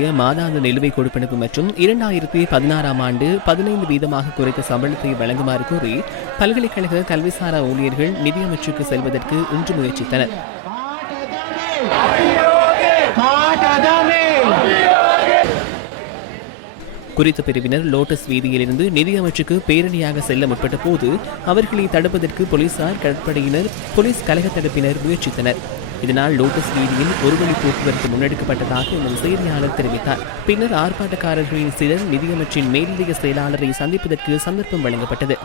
மாதாந்த நிலுவை கொடுப்பனவு மற்றும் இரண்டாயிரத்தி பதினாறாம் ஆண்டு பதினைந்து வீதமாக குறைத்த சம்பளத்தை வழங்குமாறு கூறி பல்கலைக்கழக கல்விசாரா ஊழியர்கள் நிதியமைச்சுக்கு செல்வதற்கு இன்று முயற்சித்தனர். குறித்த பிரிவினர் லோட்டஸ் வீதியிலிருந்து நிதியமைச்சுக்கு பேரணியாக செல்ல முற்பட்ட போது அவர்களை தடுப்பதற்கு போலீசார் கடற்படையினர் போலீஸ் கழக தடுப்பினர் முயற்சித்தனர். இதனால் லோட்டஸ் வீதியில் ஒருவழி போக்குவரத்து முன்னெடுக்கப்பட்டதாக எமது செய்தியாளர் தெரிவித்தார் பின்னர் ஆர்ப்பாட்டக்காரர்களின் சிலர் நிதியமைச்சின் மேலதிக செயலாளரை சந்திப்பதற்கு சந்தர்ப்பம் வழங்கப்பட்டது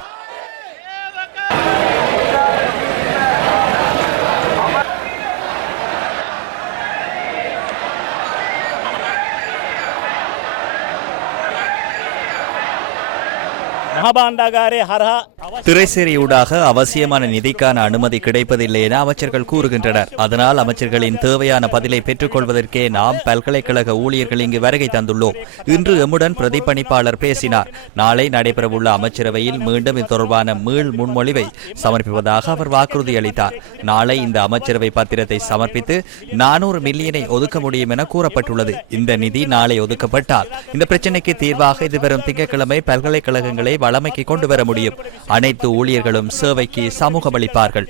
මහබාණ්ඩාගාරය හරහා திரைசேரியூடாக அவசியமான நிதிக்கான அனுமதி கிடைப்பதில்லை என அமைச்சர்கள் கூறுகின்றனர். அதனால் அமைச்சர்களின் தேவையான பதிலை பெற்றுக்கொள்வதற்கே நாம் பல்கலைக்கழக ஊழியர்கள் இங்கு வருகை தந்துள்ளோம் இன்று எம்முடன் பிரதிப்பணிப்பாளர் பேசினார். நாளை நடைபெறவுள்ள அமைச்சரவையில் மீண்டும் இது தொடர்பான மீள் முன்மொழிவை சமர்ப்பிப்பதாக அவர் வாக்குறுதி அளித்தார். நாளை இந்த அமைச்சரவை பத்திரத்தை சமர்ப்பித்து நானூறு மில்லியனை ஒதுக்க முடியும் என கூறப்பட்டுள்ளது. இந்த நிதி நாளை ஒதுக்கப்பட்டால் இந்த பிரச்சினைக்கு தீர்வாக எதிர்வரும் திங்கட்கிழமை பல்கலைக்கழகங்களை வளமைக்கு கொண்டு வர முடியும். அனைத்து ஊழியர்களும் சேவைக்கு சமூகமளிப்பார்கள்.